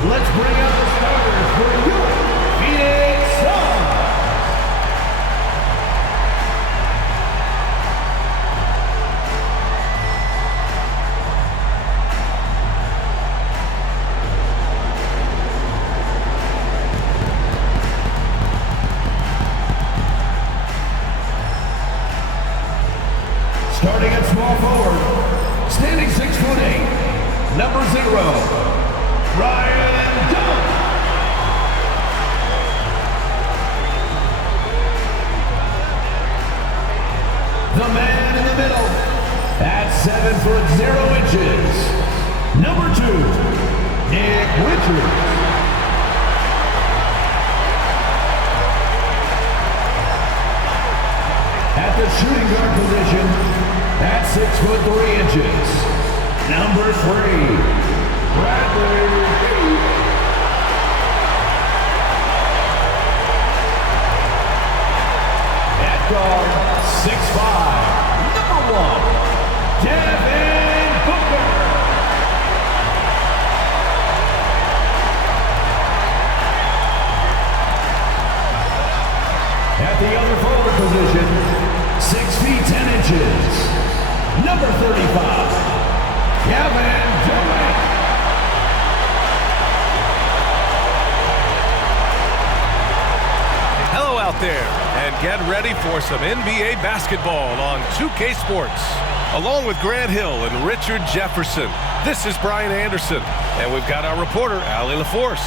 Let's bring out the starters for your Phoenix Suns. Starting at small forward, standing 6'8", number 0, Ryan Dunn. The man in the middle, at 7'0", number 2, Nick Richards. At the shooting guard position, at 6'3", number 3, Bradley. At guard, 6'5", number 1, Devin Booker. At the other forward position, 6 feet 10 inches, number 35, Kevin Durant. Hello out there, and get ready for some NBA basketball on 2K Sports. Along with Grant Hill and Richard Jefferson, this is Brian Anderson, and we've got our reporter, Allie LaForce.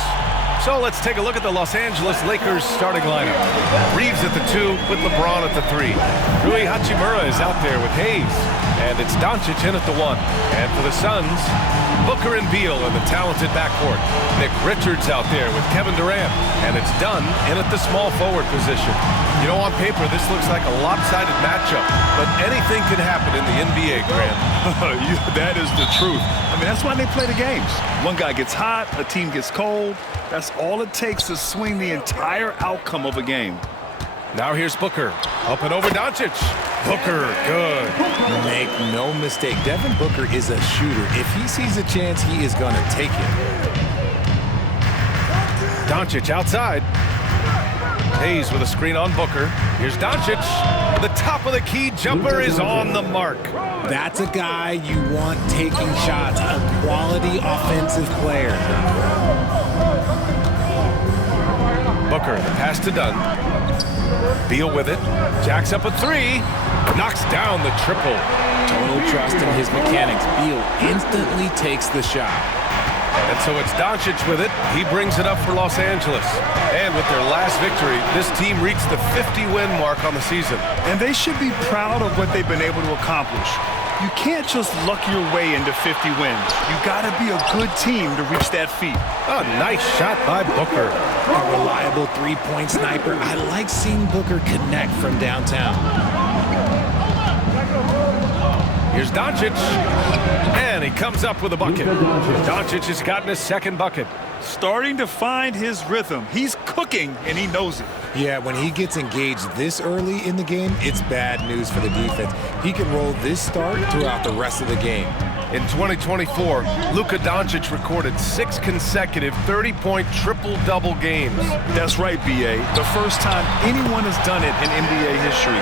So let's take a look at the Los Angeles Lakers starting lineup. Reeves at the 2 with LeBron at the 3. Rui Hachimura is out there with Hayes. And it's Doncic in at the 1. And for the Suns, Booker and Beal in the talented backcourt. Nick Richards out there with Kevin Durant. And it's Dunn in at the small forward position. You know, on paper, this looks like a lopsided matchup. But anything can happen in the NBA, Grant. That is the truth. I mean, that's why they play the games. One guy gets hot, a team gets cold. That's all it takes to swing the entire outcome of a game. Now here's Booker. Up and over Doncic. Booker, good. Make no mistake, Devin Booker is a shooter. If he sees a chance, he is going to take it. Doncic outside. Hayes with a screen on Booker. Here's Doncic. The top of the key jumper is on the mark. That's a guy you want taking shots, a quality offensive player. Booker, the pass to Dunn. Beal with it. Jacks up a 3. Knocks down the triple. Total trust in his mechanics. Beal instantly takes the shot. And so it's Doncic with it. He brings it up for Los Angeles. And with their last victory, this team reached the 50-win mark on the season. And they should be proud of what they've been able to accomplish. You can't just luck your way into 50 wins. You got to be a good team to reach that feat. A nice shot by Booker. A reliable three-point sniper. I like seeing Booker connect from downtown. Here's Doncic. And he comes up with a bucket. Doncic has gotten his second bucket. Starting to find his rhythm. He's cooking, and he knows it. Yeah, when he gets engaged this early in the game, it's bad news for the defense. He can roll this start throughout the rest of the game. In 2024, Luka Doncic recorded 6 consecutive 30-point triple-double games. That's right, B.A. The first time anyone has done it in NBA history.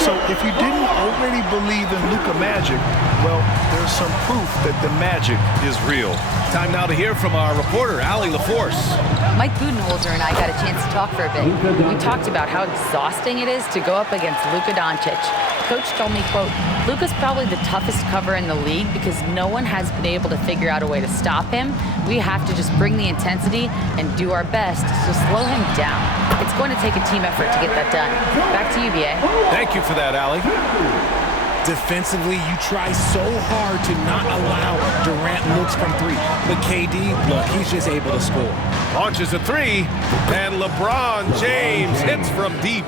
So if you didn't already believe in Luka magic, well, there's some proof that the magic is real. Time now to hear from our reporter, Allie LaForce. Mike Budenholzer and I got a chance to talk for a bit. We talked about how exhausting it is to go up against Luka Doncic. Coach told me, quote, Luka's probably the toughest cover in the league because no one has been able to figure out a way to stop him. We have to just bring the intensity and do our best to slow him down. It's going to take a team effort to get that done. Back to you, B.A. Thank you for that, Allie. Defensively, you try so hard to not allow Durant looks from 3. But KD, look, he's just able to score. Launches a 3, and LeBron James hits from deep.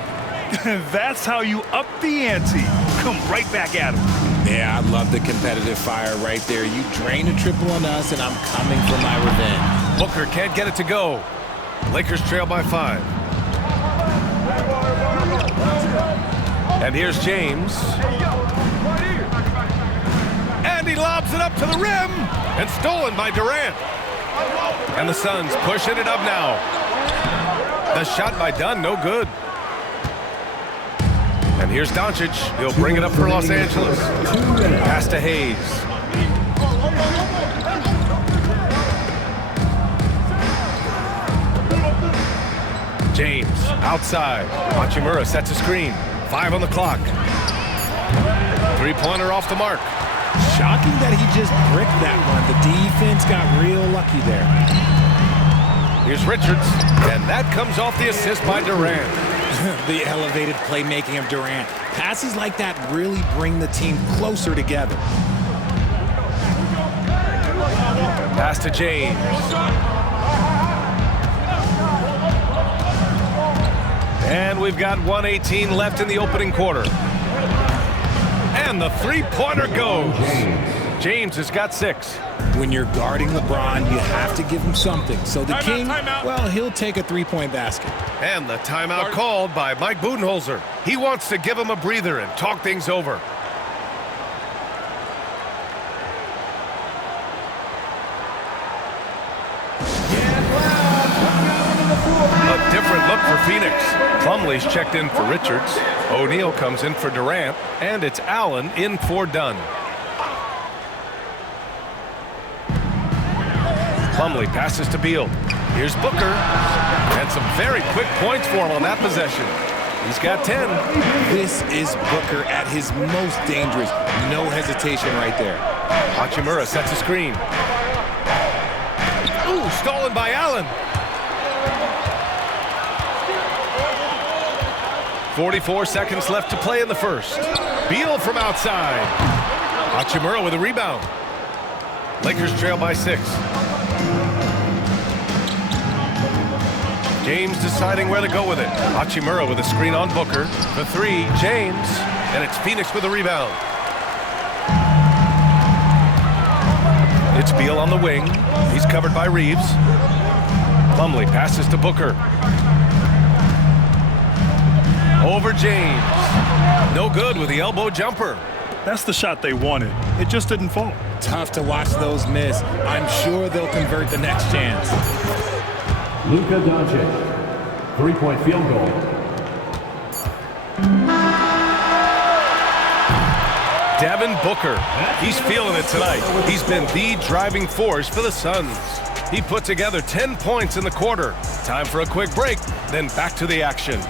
That's how you up the ante. Come right back at him. Yeah, I love the competitive fire right there. You drain a triple on us, and I'm coming for my revenge. Booker can't get it to go. Lakers trail by 5. And here's James. And he lobs it up to the rim. And stolen by Durant. And the Suns pushing it up now. The shot by Dunn, no good. And here's Doncic. He'll bring it up for Los Angeles. Pass to Hayes. James outside. Hachimura sets a screen. 5 on the clock. Three-pointer off the mark. Shocking that he just bricked that one. The defense got real lucky there. Here's Richards, and that comes off the assist by Durant. The elevated playmaking of Durant. Passes like that really bring the team closer together. Pass to James. And we've got 1:18 left in the opening quarter. And the three-pointer goes. James has got 6. When you're guarding LeBron, you have to give him something. So the King, well, he'll take a three-point basket. And the timeout called by Mike Budenholzer. He wants to give him a breather and talk things over. A different look for Phoenix. Plumlee's checked in for Richards. O'Neal comes in for Durant. And it's Allen in for Dunn. Plumlee passes to Beal. Here's Booker. And some very quick points for him on that possession. He's got 10. This is Booker at his most dangerous. No hesitation right there. Hachimura sets a screen. Ooh, stolen by Allen. 44 seconds left to play in the first. Beal from outside. Hachimura with a rebound. Lakers trail by 6. James deciding where to go with it. Hachimura with a screen on Booker. For 3, James. And it's Phoenix with a rebound. It's Beal on the wing. He's covered by Reeves. Plumlee passes to Booker. Over James. No good with the elbow jumper. That's the shot they wanted. It just didn't fall. Tough to watch those miss. I'm sure they'll convert the next chance. Luka Doncic, three-point field goal. Devin Booker. He's feeling it tonight. He's been the driving force for the Suns. He put together 10 points in the quarter. Time for a quick break, then back to the action.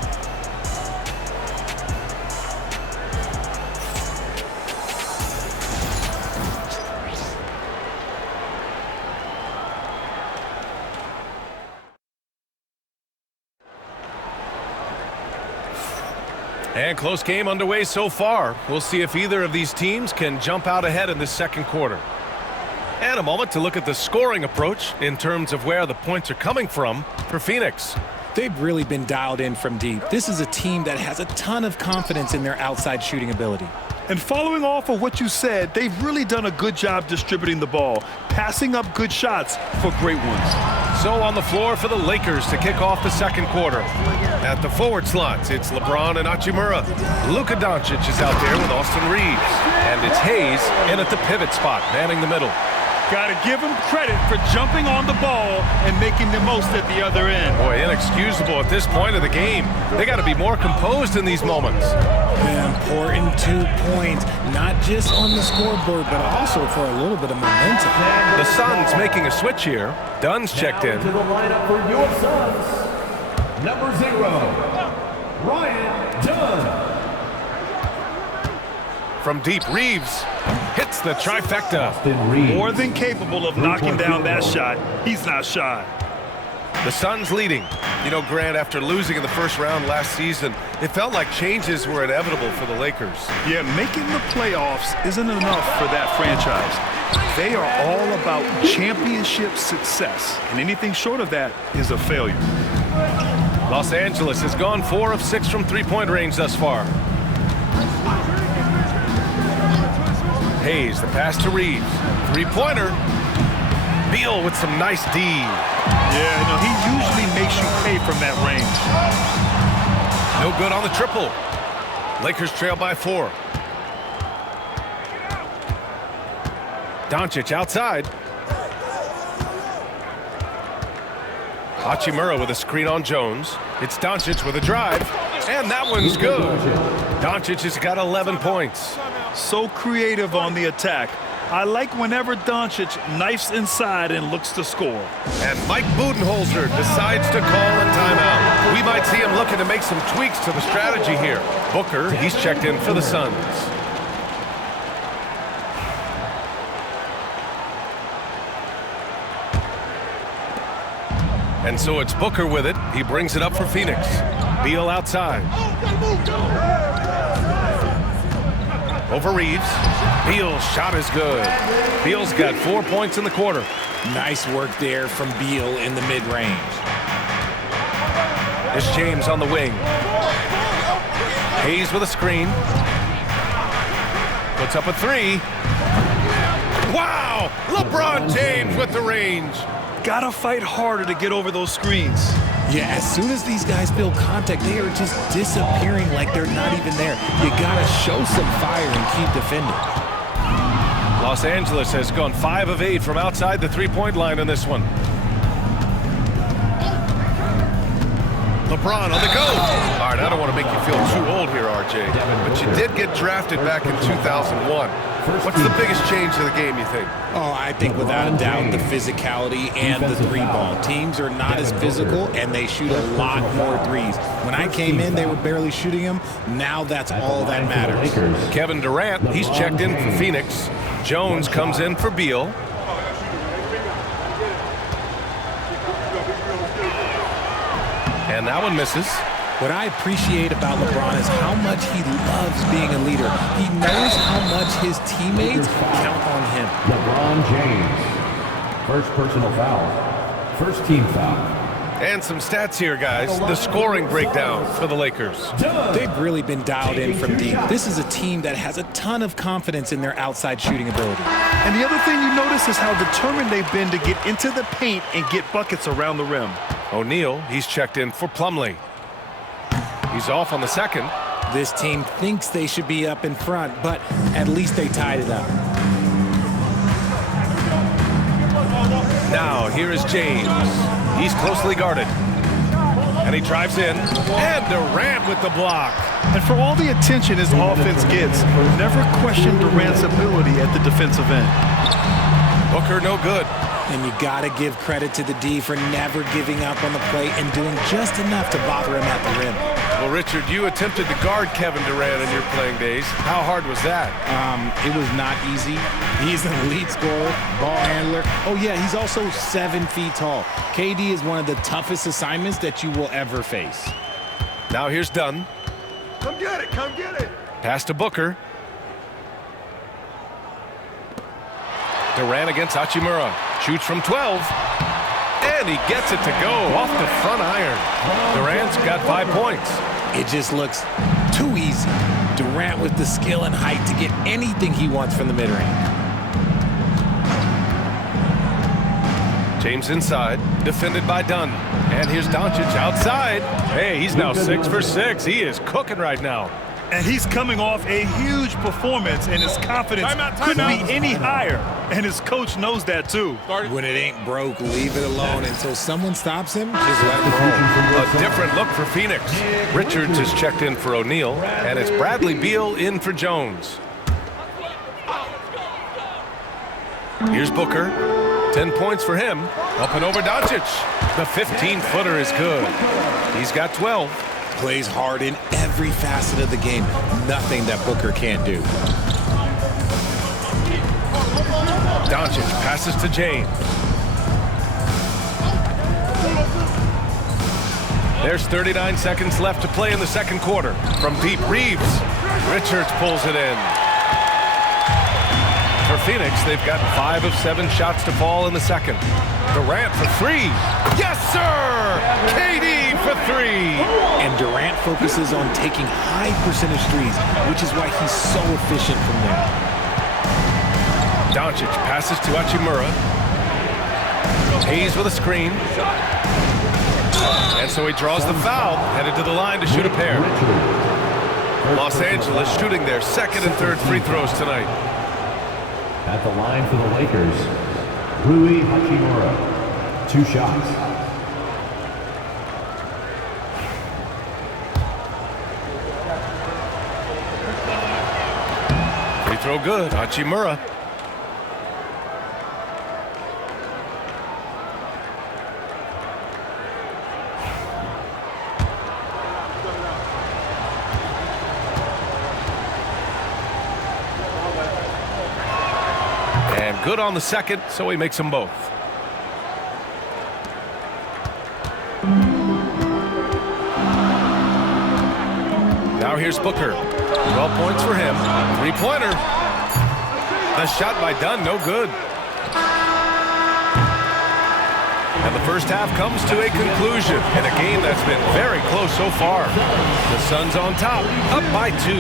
And close game underway so far. We'll see if either of these teams can jump out ahead in this second quarter. And a moment to look at the scoring approach in terms of where the points are coming from for Phoenix. They've really been dialed in from deep. This is a team that has a ton of confidence in their outside shooting ability. And following off of what you said, they've really done a good job distributing the ball, passing up good shots for great ones. So on the floor for the Lakers to kick off the second quarter. At the forward slots, it's LeBron and Hachimura. Luka Doncic is out there with Austin Reeves. And it's Hayes in at the pivot spot, manning the middle. Got to give him credit for jumping on the ball and making the most at the other end. Boy, inexcusable at this point of the game. They got to be more composed in these moments. An important 2 points, not just on the scoreboard, but also for a little bit of momentum. The Suns making a switch here. Dunn's checked in. To the lineup for your Suns, number 0, Ryan Dunn. From deep, Reeves hits the trifecta. More than capable of knocking down that shot. He's not shy. The Suns leading. You know, Grant, after losing in the first round last season, it felt like changes were inevitable for the Lakers. Yeah, making the playoffs isn't enough for that franchise. They are all about championship success, and anything short of that is a failure. Los Angeles has gone 4 of 6 from three-point range thus far. Hayes, the pass to Reeves. Three-pointer. Beal with some nice D. Yeah, no, he usually makes you pay from that range. No good on the triple. Lakers trail by 4. Doncic outside. Hachimura with a screen on Jones. It's Doncic with a drive, and that one's good. Doncic has got 11 points. So creative on the attack. I like whenever Doncic knifes inside and looks to score. And Mike Budenholzer decides to call a timeout. We might see him looking to make some tweaks to the strategy here. Booker, he's checked in for the Suns. And so it's Booker with it. He brings it up for Phoenix. Beal outside. Over Reeves. Beal's shot is good. Beal's got 4 points in the quarter. Nice work there from Beal in the mid-range. It's James on the wing. Hayes with a screen. Puts up a three. Wow! LeBron James with the range. Gotta fight harder to get over those screens. Yeah, as soon as these guys feel contact, they are just disappearing like they're not even there. You gotta show some fire and keep defending. Los Angeles has gone 5 of 8 from outside the three-point line in this one. LeBron on the go. All right, I don't want to make you feel too old here, RJ, but you did get drafted back in 2001. What's the biggest change to the game, you think? Oh, I think without a doubt the physicality and the three ball. Teams are not as physical and they shoot a lot more threes. When I came in, they were barely shooting them. Now that's all that matters. Kevin Durant, he's checked in for Phoenix. Jones comes in for Beal. And that one misses. What I appreciate about LeBron is how much he loves being a leader. He knows how much his teammates count on him. LeBron James. First personal foul. First team foul. And some stats here, guys. The scoring breakdown for the Lakers. They've really been dialed in from deep. This is a team that has a ton of confidence in their outside shooting ability. And the other thing you notice is how determined they've been to get into the paint and get buckets around the rim. O'Neal, he's checked in for Plumlee. He's off on the second. This team thinks they should be up in front, but at least they tied it up. Now, here is James. He's closely guarded. And he drives in. And Durant with the block. And for all the attention his offense gets, never question Durant's ability at the defensive end. Booker, no good. And you got to give credit to the D for never giving up on the play and doing just enough to bother him at the rim. Well, Richard, you attempted to guard Kevin Durant in your playing days. How hard was that? It was not easy. He's an elite scorer, ball handler. Oh, yeah, he's also 7 feet tall. KD is one of the toughest assignments that you will ever face. Now here's Dunn. Come get it, come get it. Pass to Booker. Durant against Hachimura. Shoots from 12. And he gets it to go off the front iron. Durant's got 5 points. It just looks too easy. Durant with the skill and height to get anything he wants from the mid-range. James inside, defended by Dunn. And here's Doncic outside. Hey, he's now 6 for 6. He is cooking right now. And he's coming off a huge performance, and his confidence couldn't be any higher. And his coach knows that, too. When it ain't broke, leave it alone until someone stops him. Just let him roll. A different look for Phoenix. Richards is checked in for O'Neal, and it's Bradley Beal in for Jones. Here's Booker. 10 points for him. Up and over Doncic. The 15-footer is good. He's got 12. Plays hard in every facet of the game. Nothing that Booker can't do. Doncic passes to James. There's 39 seconds left to play in the second quarter. From deep, Reeves. Richards pulls it in. For Phoenix, they've got 5 of 7 shots to fall in the second. Durant for 3. Yes, sir! KD for 3. And Durant focuses on taking high percentage threes, which is why he's so efficient from there. Doncic passes to Hachimura. Hayes with a screen. And so he draws the foul, headed to the line to shoot a pair. Los Angeles shooting their second and third free throws tonight. At the line for the Lakers, Rui Hachimura. 2 shots. throw good. Hachimura. And good on the second, so he makes them both. Now here's Booker. 12 points for him. Three-pointer. The shot by Dunn, no good. And the first half comes to a conclusion in a game that's been very close so far. The Suns on top, up by 2.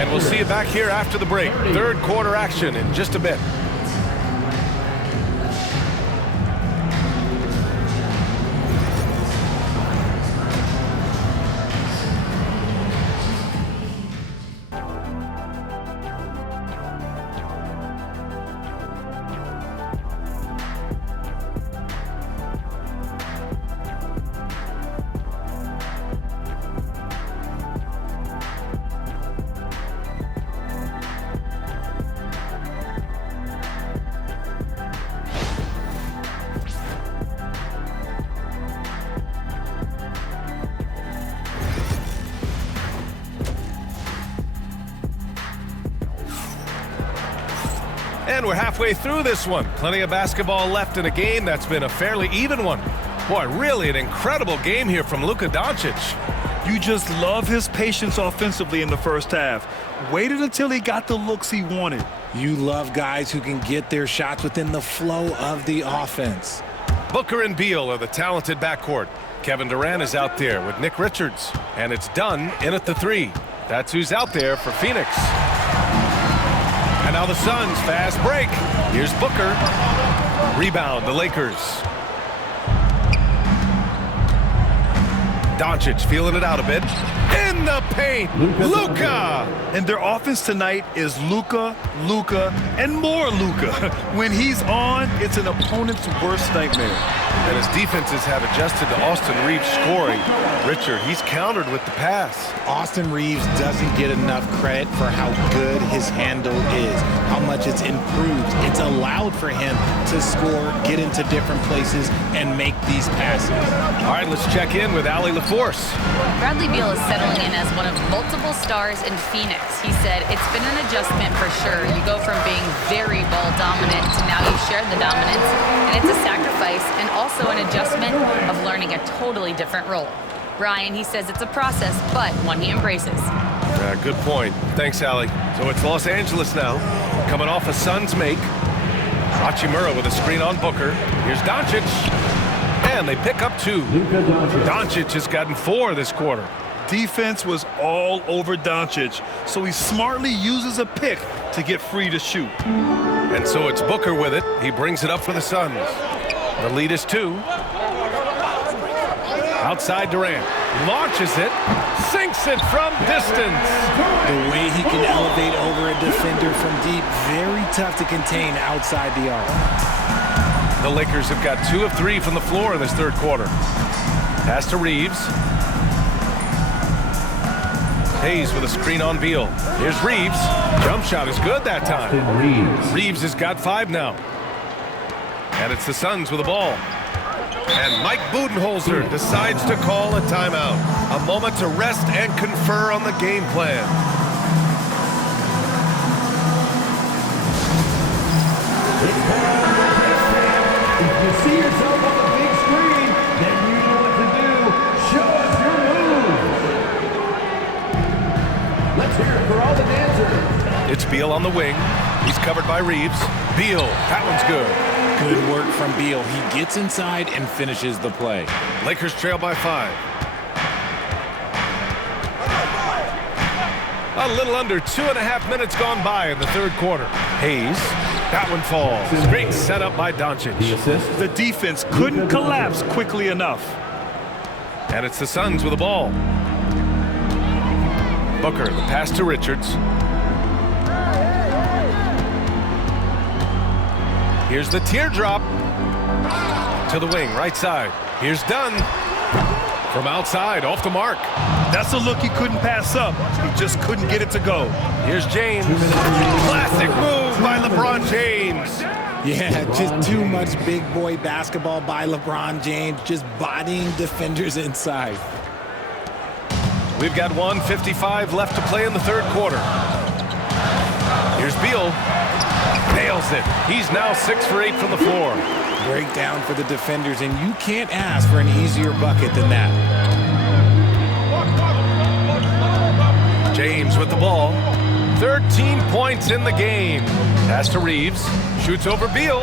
And we'll see you back here after the break. Third quarter action in just a bit. And we're halfway through this one. Plenty of basketball left in a game that's been a fairly even one. Boy, really an incredible game here from Luka Doncic. You just love his patience offensively in the first half. Waited until he got the looks he wanted. You love guys who can get their shots within the flow of the offense. Booker and Beal are the talented backcourt. Kevin Durant is out there with Nick Richards. And it's Dunn in at the 3. That's who's out there for Phoenix. And now the Suns, fast break. Here's Booker. Rebound, the Lakers. Doncic feeling it out a bit. In the paint, Luka! And their offense tonight is Luka, Luka, and more Luka. When he's on, it's an opponent's worst nightmare. And his defenses have adjusted to Austin Reeves scoring. Richard, he's countered with the pass. Austin Reeves doesn't get enough credit for how good his handle is, how much it's improved. It's allowed for him to score, get into different places, and make these passes. All right, let's check in with Allie LaForce. Bradley Beal is settling in as one of multiple stars in Phoenix. He said, it's been an adjustment for sure. You go from being very ball dominant to now you share the dominance. And it's a sacrifice and also an adjustment of learning a totally different role. Brian, he says it's a process, but one he embraces. Good point. Thanks, Allie. So it's Los Angeles now, coming off a Suns make. Hachimura with a screen on Booker. Here's Doncic. And they pick up 2. Doncic has gotten 4 this quarter. Defense was all over Doncic, so he smartly uses a pick to get free to shoot. And so it's Booker with it. He brings it up for the Suns. The lead is 2. Outside Durant. Launches it. Sinks it from distance. The way he can elevate over a defender from deep, very tough to contain outside the arc. The Lakers have got 2 of 3 from the floor in this third quarter. Pass to Reeves. Hayes with a screen on Beal. Here's Reeves. Jump shot is good that time. Reeves has got 5 now. And it's the Suns with the ball. And Mike Budenholzer decides to call a timeout. A moment to rest and confer on the game plan. If you see yourself on the big screen, then you know what to do. Show us your move. Let's hear it for all the dancers. It's Beal on the wing. He's covered by Reeves. Beal, that one's good. Good work from Beal. He gets inside and finishes the play. Lakers trail by 5. A little under 2.5 minutes gone by in the third quarter. Hayes, that one falls. Great setup by Doncic. The defense couldn't collapse quickly enough. And it's the Suns with the ball. Booker, the pass to Richards. Here's the teardrop to the wing, right side. Here's Dunn from outside, off the mark. That's a look he couldn't pass up. He just couldn't get it to go. Here's James. Classic move by LeBron James. Yeah, just too much big boy basketball by LeBron James, just bodying defenders inside. We've got 1:55 left to play in the third quarter. Here's Beal. Nails it. He's now 6 for 8 from the floor. Breakdown for the defenders, and you can't ask for an easier bucket than that. James with the ball. 13 points in the game. Pass to Reeves. Shoots over Beal.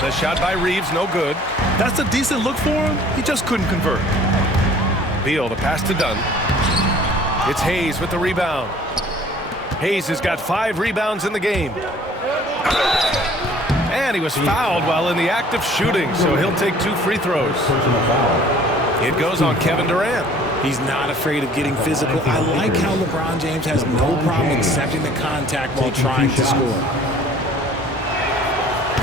The shot by Reeves, no good. That's a decent look for him. He just couldn't convert. Beal, the pass to Dunn. It's Hayes with the rebound. Hayes has got 5 rebounds in the game. And he was fouled while in the act of shooting, so he'll take 2 free throws. It goes on Kevin Durant. He's not afraid of getting physical. I like how LeBron James has no problem accepting the contact while trying to score.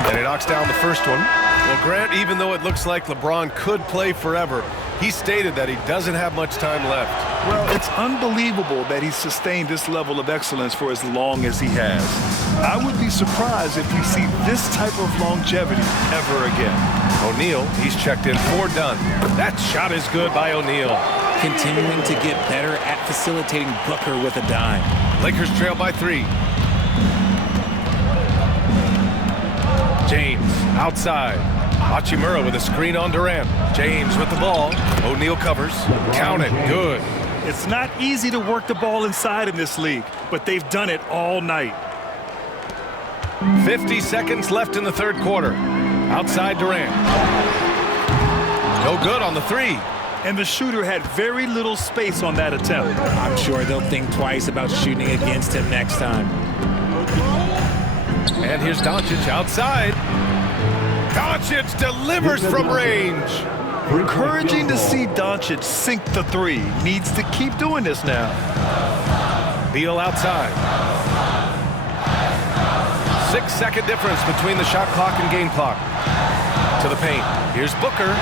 And he knocks down the first one. Well, Grant, even though it looks like LeBron could play forever, he stated that he doesn't have much time left. Well, it's unbelievable that he's sustained this level of excellence for as long as he has. I would be surprised if we see this type of longevity ever again. O'Neal, he's checked in for Dunn. That shot is good by O'Neal. Continuing to get better at facilitating Booker with a dime. Lakers trail by 3. James outside. Hachimura with a screen on Durant. James with the ball. O'Neal covers. Count it. Good. It's not easy to work the ball inside in this league, but they've done it all night. 50 seconds left in the third quarter. Outside Durant. No good on the 3. And the shooter had very little space on that attempt. I'm sure they'll think twice about shooting against him next time. And here's Doncic outside. Doncic delivers from range. Encouraging to see Doncic sink the 3. Needs to keep doing this now. Beal outside. 6-second difference between the shot clock and game clock. To the paint. Here's Booker.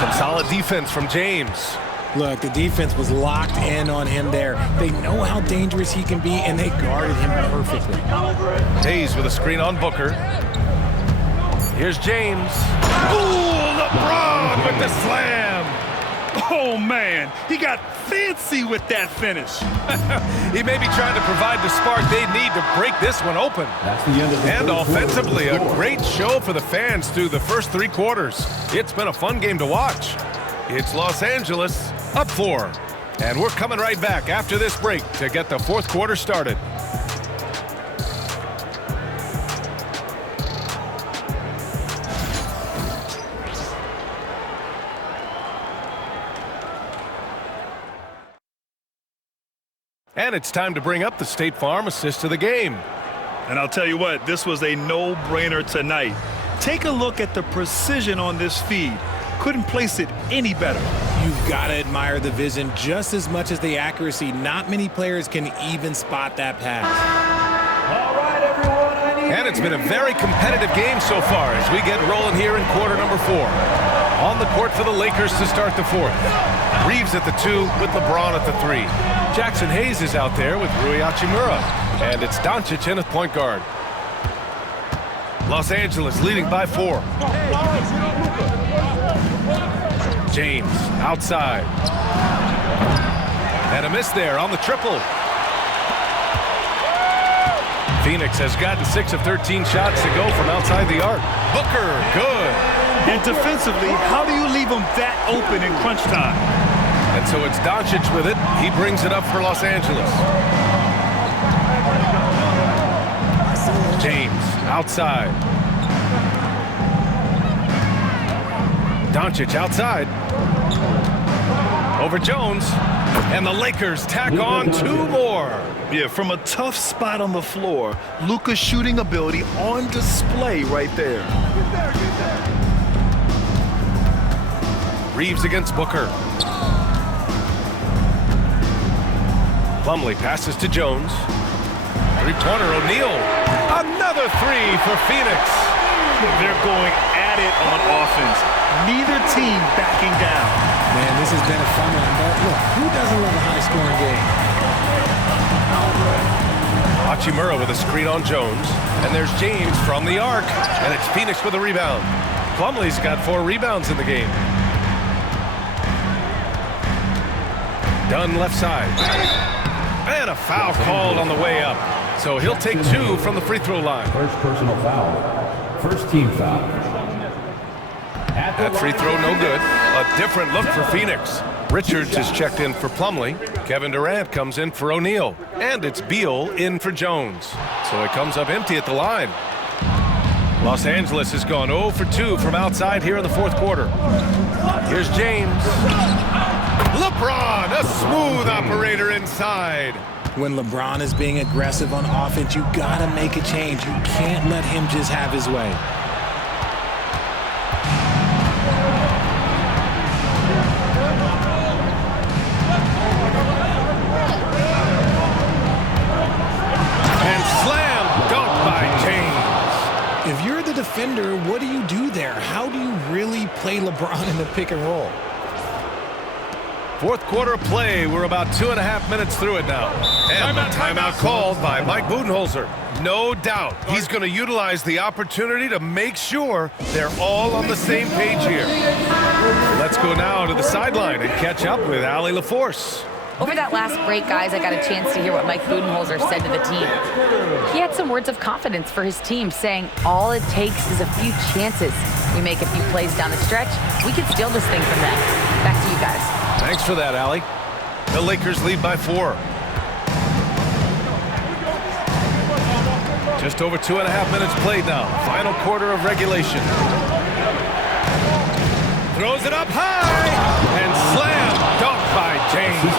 Some solid defense from James. Look, the defense was locked in on him there. They know how dangerous he can be, and they guarded him perfectly. Hayes with a screen on Booker. Here's James. Ooh, LeBron with the slam. Oh, man, he got fancy with that finish. He may be trying to provide the spark they need to break this one open. That's the end of the And third offensively, a quarter. great show for the fans through the first 3 quarters. It's been a fun game to watch. It's Los Angeles up 4. And we're coming right back after this break to get the fourth quarter started. And it's time to bring up the State Farm assist of the game. And I'll tell you what, this was a no-brainer tonight. Take a look at the precision on this feed. Couldn't place it any better. You've got to admire the vision just as much as the accuracy. Not many players can even spot that pass. All right, everyone, I need And it's been a very competitive game so far as we get rolling here in quarter number 4. On the court for the Lakers to start the fourth. Reeves at the 2 with LeBron at the 3. Jackson Hayes is out there with Rui Hachimura. And it's Doncic in at point guard. Los Angeles leading by 4. James outside. And a miss there on the triple. Phoenix has gotten 6 of 13 shots to go from outside the arc. Booker, good. And defensively, how do you leave them that open in crunch time? And so it's Doncic with it. He brings it up for Los Angeles. James outside. Doncic outside. Over Jones. And the Lakers tack on 2 more. Yeah, from a tough spot on the floor, Luka's shooting ability on display right there. Reeves against Booker. Plumlee passes to Jones. 3-pointer O'Neal. Another 3 for Phoenix. They're going at it on offense. Neither team backing down. Man, this has been a fun one, but look, who doesn't love a high-scoring game? Hachimura with a screen on Jones. And there's James from the arc. And it's Phoenix with a rebound. Plumlee's got 4 rebounds in the game. Dunn left side. And a foul called on the way up. So he'll take 2 from the free throw line. First personal foul. First team foul. That free throw no good. A different look for Phoenix. Richards is checked in for Plumlee. Kevin Durant comes in for O'Neal. And it's Beal in for Jones. So it comes up empty at the line. Los Angeles has gone 0 for 2 from outside here in the fourth quarter. Here's James. LeBron, a smooth operator inside. When LeBron is being aggressive on offense, you gotta make a change. You can't let him just have his way. And slam dunk by James. If you're the defender, what do you do there? How do you really play LeBron in the pick and roll? Fourth quarter play. We're about 2.5 minutes through it now. And the timeout called by Mike Budenholzer. No doubt he's going to utilize the opportunity to make sure they're all on the same page here. Let's go now to the sideline and catch up with Allie LaForce. Over that last break, guys, I got a chance to hear what Mike Budenholzer said to the team. He had some words of confidence for his team, saying all it takes is a few chances. We make a few plays down the stretch, we can steal this thing from them. Back to you guys. Thanks for that, Allie. The Lakers lead by 4. Just over 2.5 minutes played now. Final quarter of regulation. Throws it up high and slam dunk by James.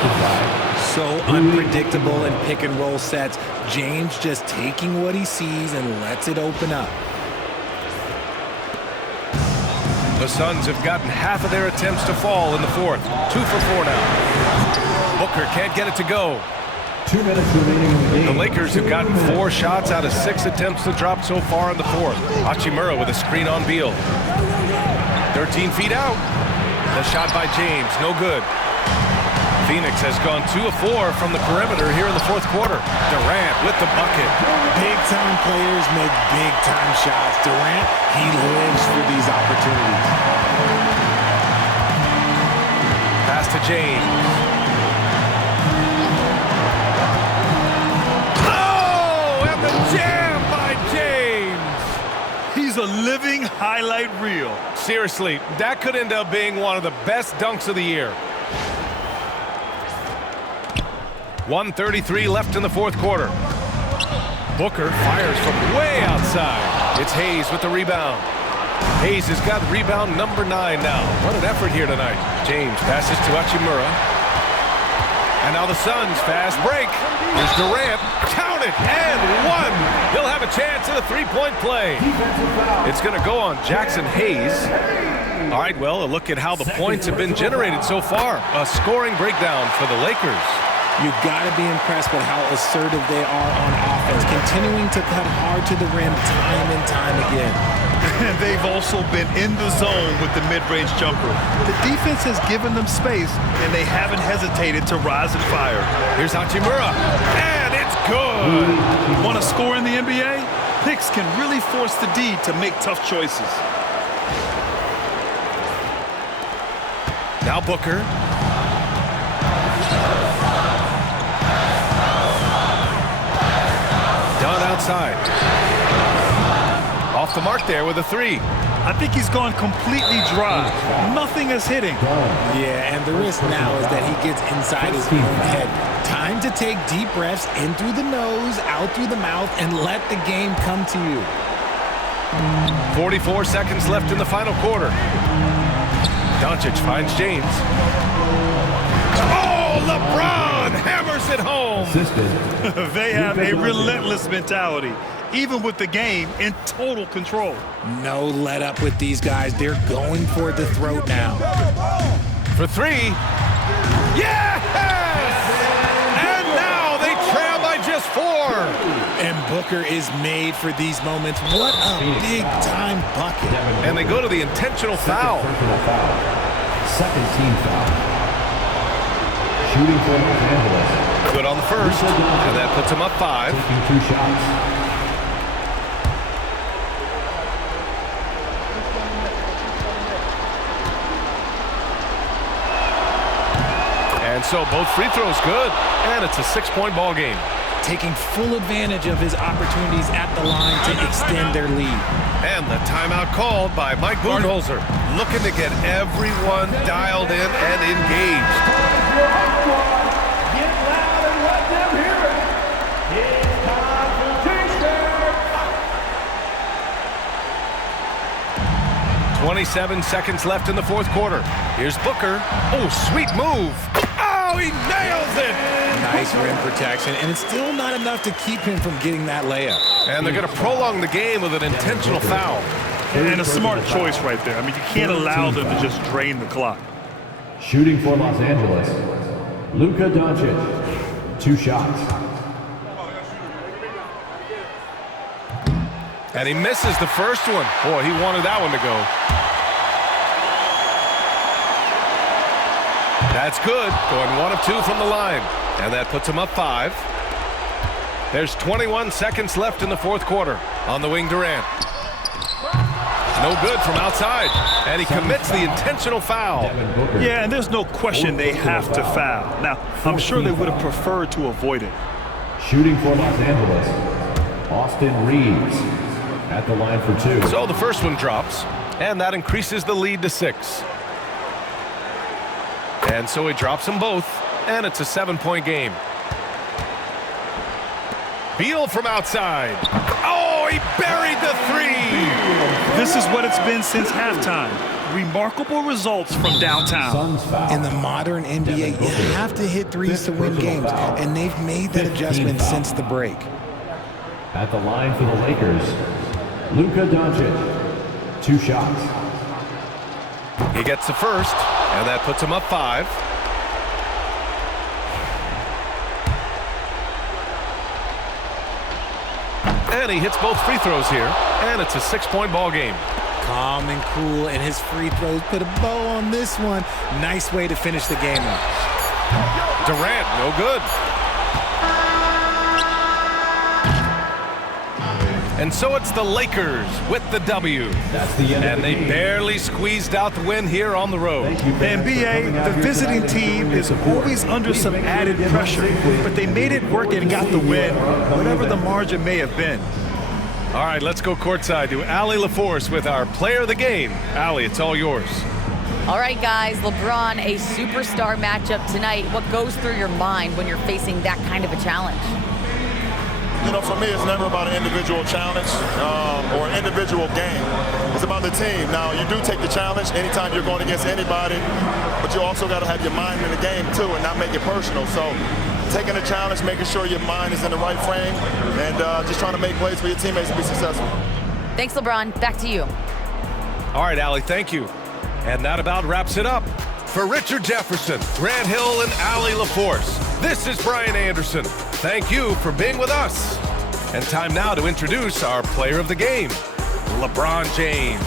So unpredictable in pick and roll sets. James just taking what he sees and lets it open up. The Suns have gotten half of their attempts to fall in the fourth. 2 for 4 now. Booker can't get it to go. 2 minutes remaining in the game. The Lakers have gotten 4 shots out of 6 attempts to drop so far in the fourth. Hachimura with a screen on Beal. 13 feet out. The shot by James, no good. Phoenix has gone 2 of 4 from the perimeter here in the fourth quarter. Durant with the bucket. Big-time players make big-time shots. Durant, he lives for these opportunities. Pass to James. Oh, and the jam by James. He's a living highlight reel. Seriously, that could end up being one of the best dunks of the year. 1:33 left in the fourth quarter. Booker fires from way outside. It's Hayes with the rebound. Hayes has got rebound number 9 now. What an effort here tonight. James passes to Hachimura. And now the Suns fast break. Here's Durant. Count it. And 1. He'll have a chance at a 3-point play. It's going to go on Jackson Hayes. All right, well, a look at how the points have been generated so far. A scoring breakdown for the Lakers. You've got to be impressed with how assertive they are on offense, continuing to cut hard to the rim time and time again. And they've also been in the zone with the mid-range jumper. The defense has given them space, and they haven't hesitated to rise and fire. Here's Hachimura, and it's good. Want to score in the NBA? Picks can really force the D to make tough choices. Now Booker. Down outside. Off the mark there with a 3. I think he's gone completely dry. Nothing is hitting. Yeah, and the risk now is that he gets inside his own head. Time to take deep breaths in through the nose, out through the mouth, and let the game come to you. 44 seconds left in the final quarter. Doncic finds James. Oh, LeBron hammers it home. They have a relentless mentality, even with the game in total control. No let up with these guys. They're going for the throat now. For 3. Yes! And now they trail by just 4. And Booker is made for these moments. What a big-time bucket. And they go to the intentional foul. Second team foul. Shooting for Los Angeles. Good on the first, and that puts him up 5. Taking 2 shots. And so both free throws good, and it's a 6-point ball game. Taking full advantage of his opportunities at the line to extend their lead. And the timeout called by Mike Budenholzer, looking to get everyone dialed in and engaged. Get loud and let them hear it. It's time for T-shirt. 27 seconds left in the fourth quarter. Here's Booker. Oh, sweet move. Oh, he nails it. Nice rim protection, and it's still not enough to keep him from getting that layup. And they're going to prolong the game with an intentional foul. And a smart choice right there. I mean, you can't allow them to just drain the clock. Shooting for Los Angeles. Luka Doncic. 2 shots. And he misses the first one. Boy, he wanted that one to go. That's good. Going 1 of 2 from the line. And that puts him up 5. There's 21 seconds left in the fourth quarter. On the wing, Durant. No good from outside. And he commits the intentional foul. Yeah, and there's no question they have to foul. Now, I'm sure they would have preferred to avoid it. Shooting for Los Angeles. Austin Reeves at the line for 2. So the first one drops. And that increases the lead to 6. And so he drops them both. And it's a 7-point game. Beal from outside. Oh, he buried the 3. This is what it's been since halftime. Remarkable results from downtown. In the modern NBA, you have to hit threes to win games, and they've made that adjustment since the break. At the line for the Lakers, Luka Doncic. 2 shots. He gets the first, and that puts him up 5. And he hits both free throws here, and it's a 6-point ball game. Calm and cool, and his free throws put a bow on this one. Nice way to finish the game up. Durant, no good. And so it's the Lakers with the W. That's the end and of the they game. barely squeezed out the win here on the road. NBA, the visiting team is always under some added pressure, but they made it work and got the win, whatever the margin may have been. All right, let's go courtside to Allie LaForce with our player of the game. Allie, it's all yours. All right, guys, LeBron, a superstar matchup tonight. What goes through your mind when you're facing that kind of a challenge? You know, for me, it's never about an individual challenge or an individual game. It's about the team. Now, you do take the challenge anytime you're going against anybody, but you also got to have your mind in the game, too, and not make it personal. So taking the challenge, making sure your mind is in the right frame, and just trying to make plays for your teammates to be successful. Thanks, LeBron. Back to you. All right, Allie, thank you. And that about wraps it up. For Richard Jefferson, Grant Hill, and Allie LaForce, this is Brian Anderson. Thank you for being with us. And time now to introduce our player of the game, LeBron James.